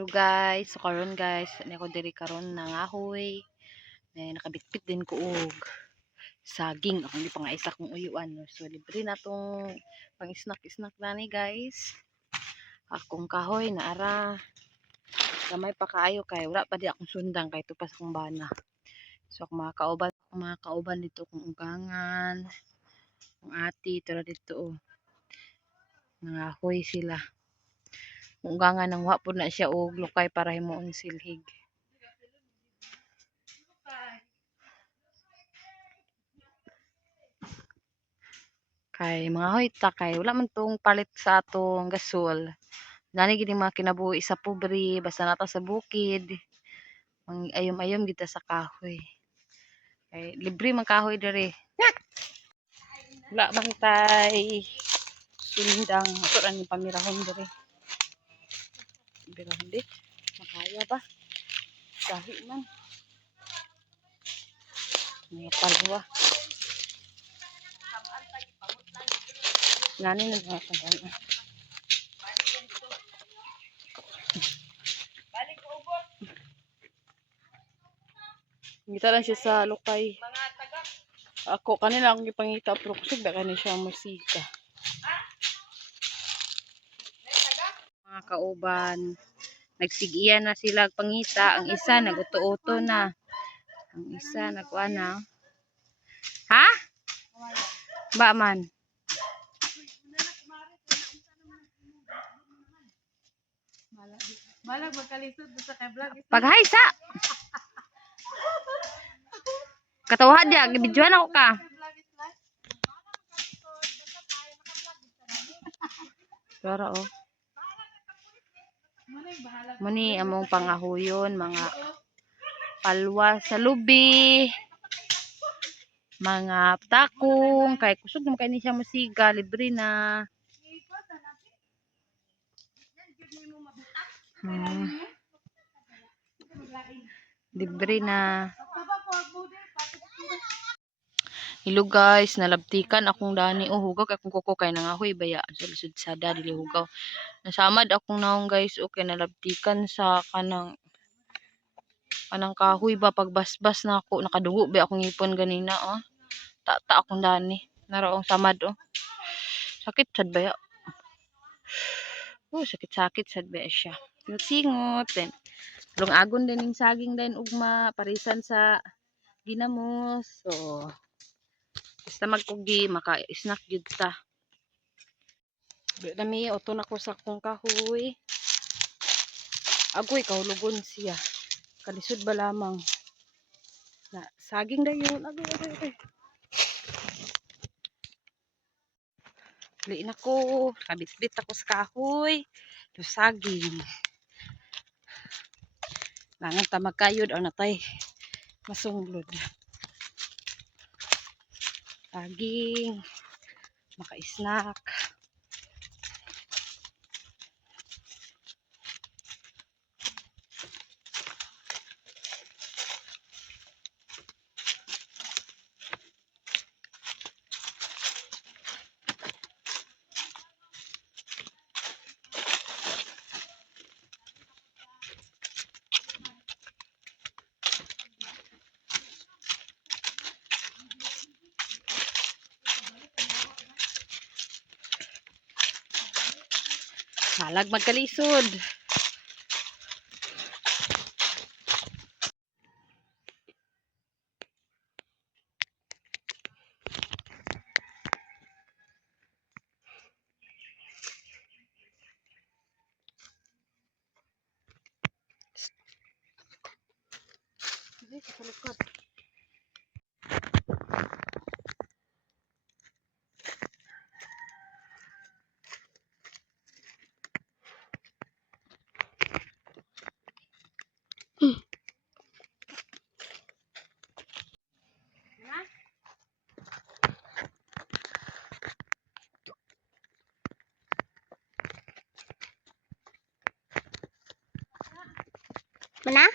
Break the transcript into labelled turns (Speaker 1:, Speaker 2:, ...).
Speaker 1: Hello guys, so karon guys, ni ako diri karon ng ahoy. Na nakabitbit din ko og saging. Ako hindi pa nga isa kong uyuan. So libre na tong pang snack snack na ni guys. Akong kahoy na ara. Gamay pa kaayo kay wala pa di akong sundang kay tupas kong bana. So ako mga kauban, mga kauban dito kung ugangan. Kung ati, tira dito oh. Nangahoy sila nga nga nang wapod na siya og lukay para himuon silhig. Kay mga hoyta kay wala man tong palit sa atong gasol. Nani gid mga kinabuhi sa pobre basta nata sa bukid. Mang ayom-ayom kita sa kahoy. Kay libre man kahoy diri. Wala bang tay sulindang ato ni pamirahon diri. Pero hindi. Makaya ba? Dahi man. Mga palwa. Nani na mga kanya. Ngita lang siya sa lukay. Ako, kanila akong ipangita pero kusog na kanina siya musika. Mga kauban, nagsigiyan na sila pangita. Ang isa naguto-uto na. Ang isa nagkuha na. Ha? Ba man?
Speaker 2: Balag magkalisod sa kay.
Speaker 1: Paghay sa! Katawad niya, gibidyoan ako ka. Pero oh. Muni among pangahuyon, mga palwa sa lubi, mga takong, kay kusog naman kayo ni siya musiga, libre na. Hmm. Libre na. Hello guys, nalabtikan akong dani oh hugaw kay akong kuko kay nangahoy baya sa lisod sa dili hugaw. Nasamad akong naong guys okay nalabtikan sa kanang kanang kahoy ba pagbasbas na ako nakadugo ba akong ipon ganina oh. Ta-ta akong dani. Naroong samad oh. Sakit sad baya. Oh, sakit-sakit sad baya siya. Singot din. Lungagon din yung saging din ugma parisan sa ginamos. So, basta magkugi maka-snack gyud ta. Dami oto na ko sa kong kahoy. Agoy kahulugon siya. Kalisod ba lamang. Na saging dayon. Agoy agoy agoy. Liin ako. Kabit-bit ako sa kahoy. To saging. Langan ta magkayod o natay masunglod. Saging. Maka-snack. Halag magkalisod. Ay, sa likod.
Speaker 2: 么啦